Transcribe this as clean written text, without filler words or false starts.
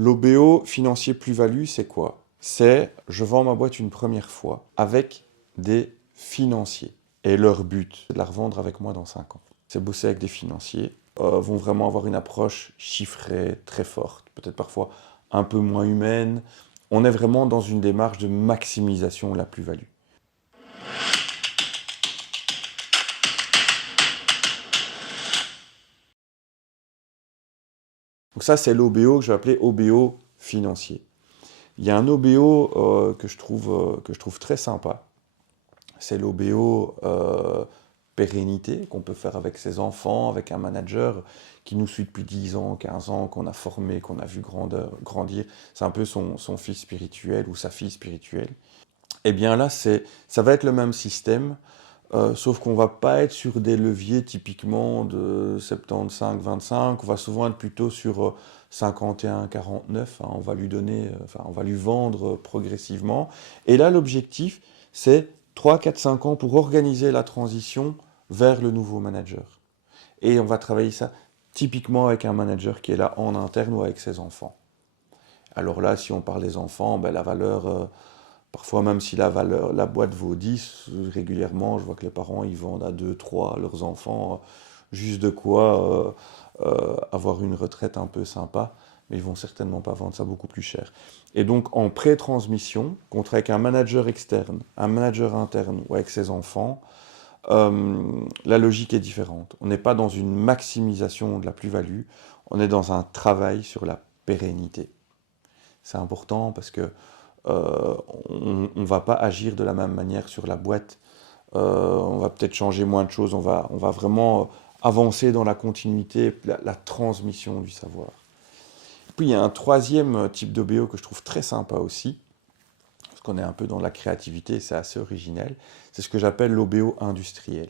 L'OBO financier plus-value, c'est quoi? C'est je vends ma boîte une première fois avec des financiers. Et leur but, c'est de la revendre avec moi dans 5 ans. C'est bosser avec des financiers, vont vraiment avoir une approche chiffrée très forte, peut-être parfois un peu moins humaine. On est vraiment dans une démarche de maximisation de la plus-value. Donc ça, c'est l'OBO que je vais appeler OBO financier. Il y a un OBO que je trouve très sympa. C'est l'OBO pérennité qu'on peut faire avec ses enfants, avec un manager qui nous suit depuis 10 ans, 15 ans, qu'on a formé, qu'on a vu grandir. C'est un peu son fils spirituel ou sa fille spirituelle. Eh bien là, ça va être le même système, sauf qu'on va pas être sur des leviers typiquement de 75-25, on va souvent être plutôt sur 51-49, hein, on va lui donner, enfin, on va lui vendre progressivement. Et là, l'objectif, c'est 3, 4, 5 ans pour organiser la transition vers le nouveau manager. Et on va travailler ça typiquement avec un manager qui est là en interne ou avec ses enfants. Alors là, si on parle des enfants, ben, la valeur, parfois même si la boîte vaut 10, régulièrement, je vois que les parents, ils vendent à 2, 3 à leurs enfants, juste de quoi avoir une retraite un peu sympa, mais ils vont certainement pas vendre ça beaucoup plus cher. Et donc, en pré-transmission, contre avec un manager externe, un manager interne ou avec ses enfants, la logique est différente. On n'est pas dans une maximisation de la plus-value, on est dans un travail sur la pérennité. C'est important parce que on ne va pas agir de la même manière sur la boîte. On va peut-être changer moins de choses. On va vraiment avancer dans la continuité, la transmission du savoir. Puis il y a un troisième type d'OBO que je trouve très sympa aussi, parce qu'on est un peu dans la créativité, c'est assez originel. C'est ce que j'appelle l'OBO industriel.